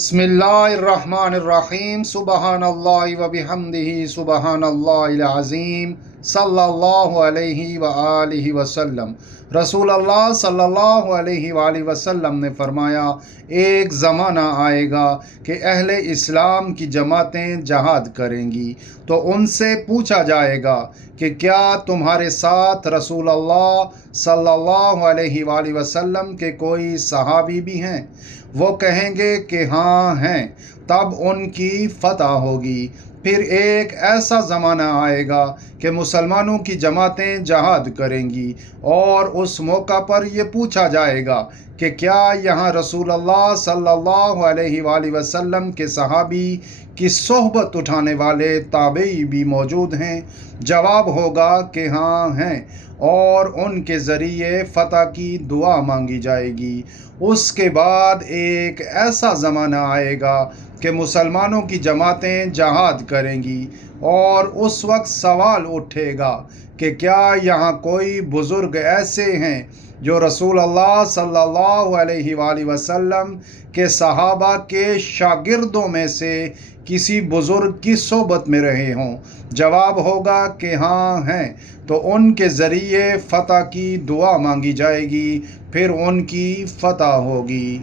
बिस्मिल्लाहिर्रहमानिर्रहीम सुबहानल्लाहि व बिहम्दिही सुबहानल्लाहिल अज़ीम सल्लल्लाहु अलैहि व आलिहि वसल्लम। रसूल अल्लाह सल्लल्लाहु अलैहि व आलिहि वसल्लम ने फरमाया, एक ज़माना आएगा कि अहले इस्लाम की जमातें जहाद करेंगी तो उनसे पूछा जाएगा कि क्या तुम्हारे साथ रसूल अल्लाह सल्लल्लाहु अलैहि व आलिहि वसल्लम के कोई सहाबी भी हैं? वो कहेंगे कि हाँ हैं। तब उनकी फतह होगी। फिर एक ऐसा ज़माना आएगा कि मुसलमानों की जमातें जहाद करेंगी और उस मौका पर ये पूछा जाएगा कि क्या यहाँ रसूल अल्लाह सल्लल्लाहु अलैहि वसल्लम के सहाबी की सोहबत उठाने वाले ताबई भी मौजूद हैं? जवाब होगा कि हाँ हैं और उनके ज़रिए फ़तह की दुआ मांगी जाएगी। उसके बाद एक ऐसा ज़माना आएगा कि मुसलमानों की जमातें जहाद करेंगी और उस वक्त सवाल उठेगा कि क्या यहाँ कोई बुज़ुर्ग ऐसे हैं जो रसूल अल्लाह सल्लल्लाहु अलैहि वसल्लम के सहाबा के शागिर्दों में से किसी बुज़ुर्ग की सोबत में रहे हों? जवाब होगा कि हाँ हैं। तो उनके ज़रिए फ़तह की दुआ मांगी जाएगी, फिर उनकी फ़तह होगी।